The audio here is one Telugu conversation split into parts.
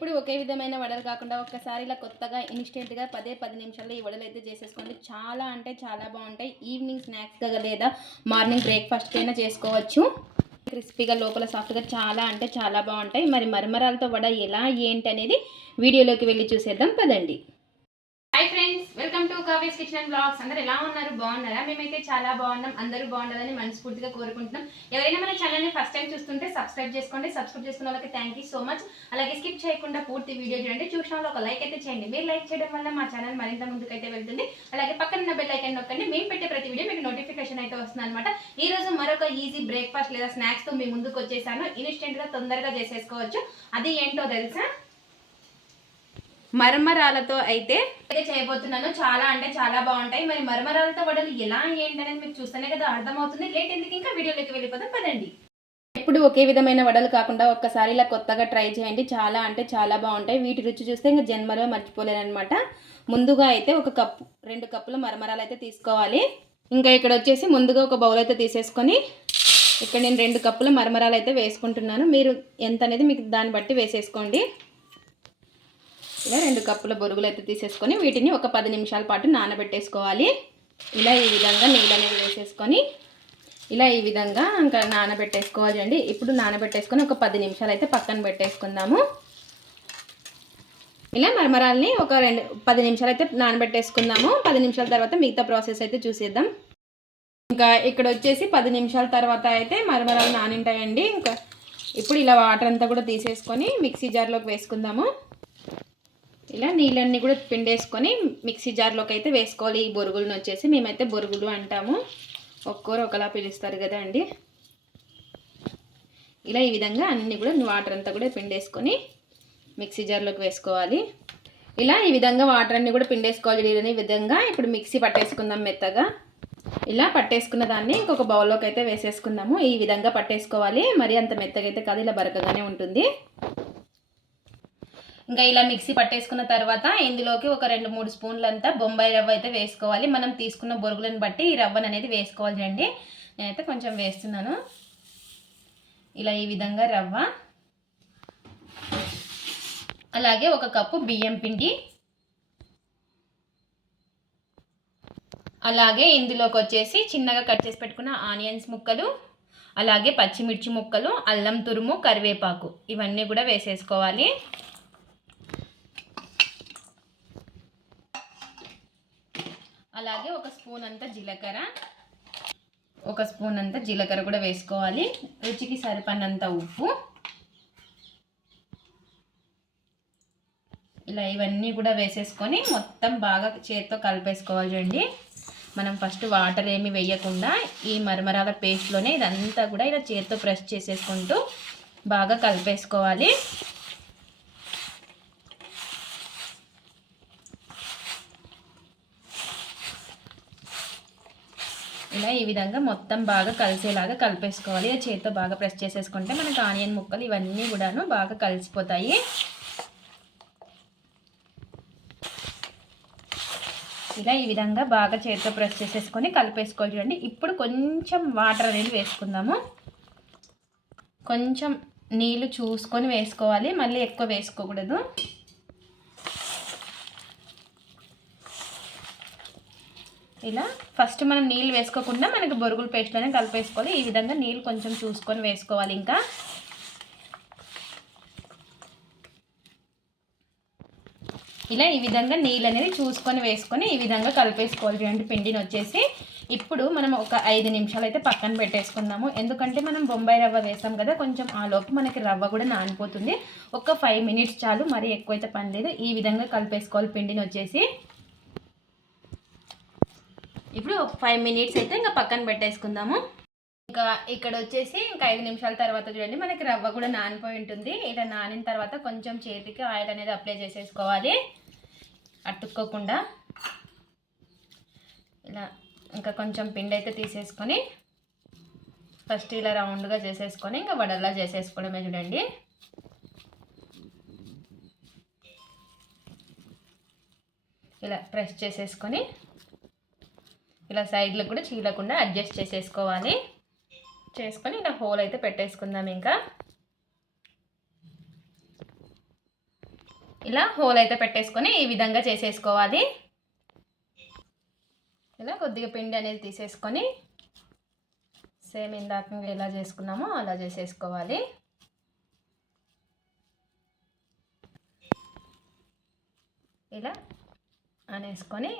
ఎప్పుడు ఒకే విధమైన వడలు కాకుండా ఒక్కసారి ఇలా కొత్తగా ఇన్స్టెంట్గా పదే పది నిమిషాల్లో ఈ వడలు అయితే చేసేసుకోండి. చాలా అంటే చాలా బాగుంటాయి. ఈవినింగ్ స్నాక్స్గా లేదా మార్నింగ్ బ్రేక్ఫాస్ట్ అయినా చేసుకోవచ్చు. క్రిస్పీగా లోపల సాఫ్ట్గా చాలా అంటే చాలా బాగుంటాయి. మరి మరమరాలతో వడ ఎలా ఏంటి అనేది వీడియోలోకి వెళ్ళి చూసేద్దాం. పదండి. Hi friends welcome to Kave's kitchen and blogs అందరూ ఎలా ఉన్నారు? బాగున్నారా? మేమైతే చాలా బాగున్నాం. అందరూ బాగుండాలని మనస్ఫూర్తిగా కోరుకుంటున్నాం. ఎవరైనా మన ఛానల్ని ఫస్ట్ టైం చూస్తుంటే సబ్స్క్రైబ్ చేసుకోండి. సబ్స్క్రైబ్ చేసుకున్న వాళ్ళకి థ్యాంక్ యూ సో మచ్ అలాగే స్కిప్ చేయకుండా పూర్తి వీడియో చూడండి. చూసిన వాళ్ళు ఒక లైక్ అయితే చేయండి. మీరు లైక్ చేయడం వల్ల మా ఛానల్ మరింత ముందుకైతే వెళ్తుంది. అలాగే పక్కన ఉన్న బెల్ ఐకన్ నొక్కండి. మేము పెట్టే ప్రతి వీడియో మీకు నోటిఫికేషన్ అయితే వస్తుంది అనమాట ఈ రోజు మరొక ఈజీ బ్రేక్ఫాస్ట్ లేదా స్నాక్స్తో మీ ముందుకు వచ్చేసాను. ఇన్స్టెంట్గా తొందరగా చేసేసుకోవచ్చు. అది ఏంటో తెలుసా? మరమరాలతో అయితే అయితే చేయబోతున్నాను. చాలా అంటే చాలా బాగుంటాయి. మరి మరమరాలతో వడలు ఎలా ఏంటి అనేది మీకు చూస్తేనే కదా అర్థమవుతుంది. లేట్ ఎందుకు? ఇంకా వీడియోలోకి వెళ్ళిపోతే పదండి. ఎప్పుడు ఒకే విధమైన వడలు కాకుండా ఒక్కసారి ఇలా కొత్తగా ట్రై చేయండి. చాలా అంటే చాలా బాగుంటాయి. వీటి రుచి చూస్తే ఇంకా జన్మలో మర్చిపోలేనమాట ముందుగా అయితే ఒక కప్పు రెండు కప్పుల మరమరాలు అయితే తీసుకోవాలి. ఇంకా ఇక్కడ వచ్చేసి ముందుగా ఒక బౌల్ అయితే తీసేసుకొని ఇక్కడ నేను రెండు కప్పుల మరమరాలు అయితే వేసుకుంటున్నాను. మీరు ఎంత అనేది మీకు దాన్ని బట్టి వేసేసుకోండి. ఇలా రెండు కప్పుల బొరుగులు అయితే తీసేసుకొని వీటిని ఒక పది నిమిషాల పాటు నానబెట్టేసుకోవాలి. ఇలా ఈ విధంగా నీళ్ళు అనేది వేసేసుకొని ఇలా ఈ విధంగా ఇంకా నానబెట్టేసుకోవాలి అండి. ఇప్పుడు నానబెట్టేసుకొని ఒక పది నిమిషాలు అయితే పక్కన పెట్టేసుకుందాము. ఇలా మరమరాల్ని ఒక రెండు పది నిమిషాలు అయితే నానబెట్టేసుకుందాము. పది నిమిషాల తర్వాత మిగతా ప్రాసెస్ అయితే చూసేద్దాం. ఇంకా ఇక్కడ వచ్చేసి పది నిమిషాల తర్వాత అయితే మరమరాలు నానింటాయండి. ఇంకా ఇప్పుడు ఇలా వాటర్ అంతా కూడా తీసేసుకొని మిక్సీ జార్లోకి వేసుకుందాము. ఇలా నీళ్ళన్నీ కూడా పిండేసుకొని మిక్సీ జార్లోకి అయితే వేసుకోవాలి. ఈ బొరుగులను వచ్చేసి మేమైతే బొరుగులు అంటాము. ఒక్కోరు ఒకలా పిలుస్తారు కదా అండి. ఇలా ఈ విధంగా అన్నీ కూడా వాటర్ అంతా కూడా పిండేసుకొని మిక్సీ జార్లోకి వేసుకోవాలి. ఇలా ఈ విధంగా వాటర్ అన్నీ కూడా పిండేసుకోవాలి. ఈ విధంగా ఇప్పుడు మిక్సీ పట్టేసుకుందాం మెత్తగా. ఇలా పట్టేసుకున్న దాన్ని ఇంకొక బౌల్లోకి అయితే వేసేసుకుందాము. ఈ విధంగా పట్టేసుకోవాలి. మరి అంత మెత్తగా అయితే కాదు ఇలా బరకగానే ఉంటుంది. ఇంకా ఇలా మిక్సీ పట్టేసుకున్న తర్వాత ఇందులోకి ఒక రెండు మూడు స్పూన్లంతా బొంబాయి రవ్వ అయితే వేసుకోవాలి. మనం తీసుకున్న బొరుగులను బట్టి ఈ రవ్వను అనేది వేసుకోవాలి అండి. నేనైతే కొంచెం వేస్తున్నాను. ఇలా ఈ విధంగా రవ్వ. అలాగే ఒక కప్పు బియ్యం పిండి. అలాగే ఇందులోకి వచ్చేసి చిన్నగా కట్ చేసి పెట్టుకున్న ఆనియన్స్ ముక్కలు అలాగే పచ్చిమిర్చి ముక్కలు అల్లం తురుము కరివేపాకు ఇవన్నీ కూడా వేసేసుకోవాలి. అలాగే ఒక స్పూన్ అంత జీలకర్ర. ఒక స్పూన్ అంత జీలకర్ర కూడా వేసుకోవాలి. రుచికి సరిపడినంత ఉప్పు. ఇలా ఇవన్నీ కూడా వేసేసుకొని మొత్తం బాగా చేత్తో కలిపేసుకోవాలి చూడండి మనం ఫస్ట్ వాటర్ ఏమి వేయకుండా ఈ మరమరాల పేస్ట్లోనే ఇదంతా కూడా ఇలా చేత్తో ప్రెస్ చేసేసుకుంటూ బాగా కలిపేసుకోవాలి. ఇలా ఈ విధంగా మొత్తం బాగా కలిసేలాగా కలిపేసుకోవాలి. చేతితో బాగా ప్రెస్ చేసేసుకుంటే మనకు ఆనియన్ ముక్కలు ఇవన్నీ కూడాను బాగా కలిసిపోతాయి. ఇలా ఈ విధంగా బాగా చేతితో ప్రెస్ చేసేసుకొని కలిపేసుకోవాలి చూడండి. ఇప్పుడు కొంచెం వాటర్ అనేది వేసుకుందాము. కొంచెం నీళ్ళు చూసుకొని వేసుకోవాలి. మళ్ళీ ఎక్కువ వేసుకోకూడదు. ఇలా ఫస్ట్ మనం నీళ్ళు వేసుకోకుండా మనకి బొరుగుల పేస్ట్లోనే కలిపేసుకోవాలి. ఈ విధంగా నీళ్ళు కొంచెం చూసుకొని వేసుకోవాలి ఇంకా. ఇలా ఈ విధంగా నీళ్ళు అనేది చూసుకొని వేసుకొని ఈ విధంగా కలిపేసుకోవాలి చూడండి పిండిని వచ్చేసి. ఇప్పుడు మనం ఒక ఐదు నిమిషాలు అయితే పక్కన పెట్టేసుకుందాము. ఎందుకంటే మనం బొంబాయి రవ్వ వేసాం కదా కొంచెం ఆ లోపు మనకి రవ్వ కూడా నానిపోతుంది. ఒక ఫైవ్ మినిట్స్ చాలు మరీ ఎక్కువైతే పని లేదు. ఈ విధంగా కలిపేసుకోవాలి పిండిని వచ్చేసి. ఇప్పుడు ఒక ఫైవ్ మినిట్స్ అయితే ఇంకా పక్కన పెట్టేసుకుందాము. ఇంకా ఇక్కడ వచ్చేసి ఇంకా ఐదు నిమిషాల తర్వాత చూడండి మనకి రవ్వ కూడా నానిపోయి ఉంటుంది. ఇలా నానిన తర్వాత కొంచెం చేతికి ఆయిల్ అనేది అప్లై చేసేసుకోవాలి. అట్టుకోకుండా ఇలా ఇంకా కొంచెం పిండి అయితే తీసేసుకొని ఫస్ట్ ఇలా రౌండ్గా చేసేసుకొని ఇంకా వడల్లా చేసేసుకోవడమే చూడండి. ఇలా ప్రెస్ చేసేసుకొని ఇలా సైడ్లకు కూడా చీలకుండా అడ్జస్ట్ చేసేసుకోవాలి. చేసుకొని ఇలా హోల్ అయితే పెట్టేసుకుందాం ఇంకా. ఇలా హోల్ అయితే పెట్టేసుకొని ఈ విధంగా చేసేసుకోవాలి. ఇలా కొద్దిగా పిండి అనేది తీసేసుకొని సేమ్ ఇందాక ఎలా చేసుకున్నామో అలా చేసేసుకోవాలి. ఇలా అనేసుకొని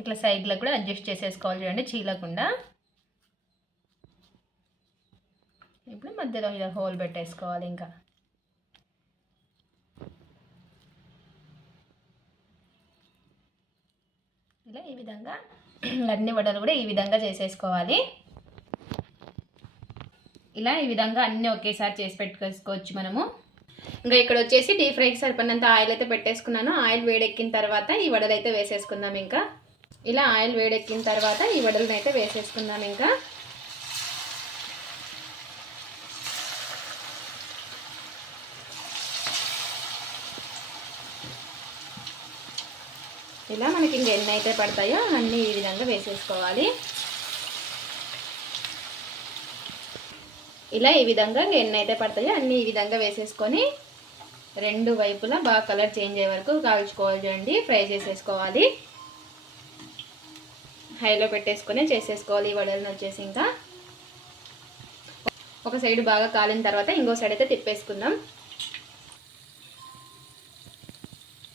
ఇట్లా సైడ్లో కూడా అడ్జస్ట్ చేసేసుకోవాలి చూడండి చీలకుండా. ఇప్పుడు మధ్యలో ఇలా హోల్ పెట్టేసుకోవాలి ఇంకా. ఇలా ఈ విధంగా అన్ని వడలు కూడా ఈ విధంగా చేసేసుకోవాలి. ఇలా ఈ విధంగా అన్నీ ఒకేసారి చేసి పెట్టుకోవచ్చు మనము. ఇంకా ఇక్కడ వచ్చేసి డీప్ ఫ్రైకి సరిపడినంత ఆయిల్ అయితే పెట్టేసుకున్నాను. ఆయిల్ వేడెక్కిన తర్వాత ఈ వడలు అయితే వేసేసుకుందాం ఇంకా. ఇలా ఆయిల్ వేడెక్కిన తర్వాత ఈ వడలను అయితే వేసేసుకుందాం ఇంకా. ఇలా మనకి ఇంక ఎన్ని అయితే పడతాయో అన్నీ ఈ విధంగా వేసేసుకోవాలి. ఇలా ఈ విధంగా ఎన్ని అయితే పడతాయో అన్నీ ఈ విధంగా వేసేసుకొని రెండు వైపులా బాగా కలర్ చేంజ్ అయ్యే వరకు కాల్చుకోవాలి చూడండి ఫ్రై చేసేసుకోవాలి. హైలో పెట్టేసుకొని చేసేసుకోవాలి. ఈ వడలను వచ్చేసి ఇంకా. ఒక సైడ్ బాగా కాలిన తర్వాత ఇంకో సైడ్ అయితే తిప్పేసుకుందాం.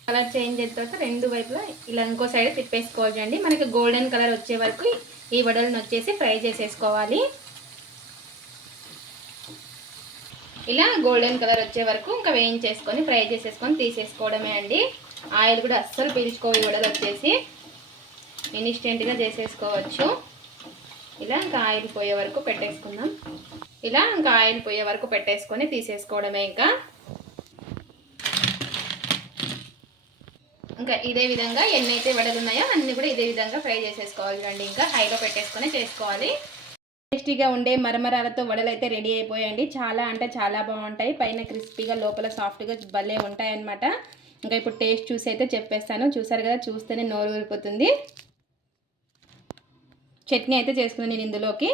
కలర్ చేంజ్ అయిన తర్వాత రెండు వైపులా ఇలా ఇంకో సైడ్ తిప్పేసుకోవాలి అండి మనకి గోల్డెన్ కలర్ వచ్చే వరకు ఈ వడలను వచ్చేసి ఫ్రై చేసేసుకోవాలి. ఇలా గోల్డెన్ కలర్ వచ్చే వరకు ఇంకా వేయించేసుకొని ఫ్రై చేసేసుకొని తీసేసుకోవడమే అండి. ఆయిల్ కూడా అస్సలు పీల్చుకోవి వడలు వచ్చేసి. ఇన్స్టెంట్గా చేసేసుకోవచ్చు. ఇలా ఇంకా ఆయిల్ పోయే వరకు పెట్టేసుకుందాం. ఇలా ఇంకా ఆయిల్ పోయే వరకు పెట్టేసుకొని తీసేసుకోవడమే ఇంకా. ఇంకా ఇదే విధంగా ఎన్నైతే వడలు ఉన్నాయో అన్ని కూడా ఇదే విధంగా ఫ్రై చేసేసుకోవాలి రండి ఇంకా హైలో పెట్టేసుకొని చేసుకోవాలి. టేస్టీగా ఉండే మరమరాలతో వడలు అయితే రెడీ అయిపోయాయండి. చాలా అంటే చాలా బాగుంటాయి. పైన క్రిస్పీగా లోపల సాఫ్ట్గా భలే ఉంటాయన్నమాట. ఇంకా ఇప్పుడు టేస్ట్ చూసి అయితే చెప్పేస్తాను. చూసారు కదా? చూస్తేనే నోరు ఊరిపోతుంది. చట్నీ అయితే చేసుకుని నేను ఇందులోకి.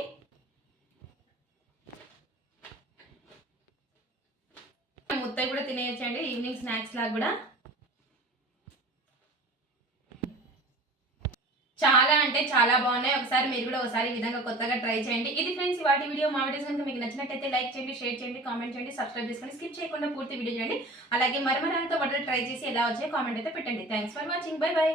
ముద్ద కూడా తినేయచ్చండి ఈవినింగ్ స్నాక్స్ లాగా కూడా. చాలా అంటే చాలా బాగున్నాయి. ఒకసారి మీరు కూడా ఒకసారి ఈ విధంగా కొత్తగా ట్రై చేయండి. ఇది ఫ్రెండ్స్ వాటి వీడియో మా వీడియోస్ కనుక మీకు నచ్చినట్టయితే లైక్ చేయండి షేర్ చేయండి కామెంట్ చేయండి సబ్స్క్రైబ్ చేసుకొని స్కిప్ చేయకుండా పూర్తి వీడియో చేయండి అలాగే మరమరాలతో బట్టలు ట్రై చేసి ఎలా వచ్చాయో కామెంట్ అయితే పెట్టండి. Thanks for watching bye bye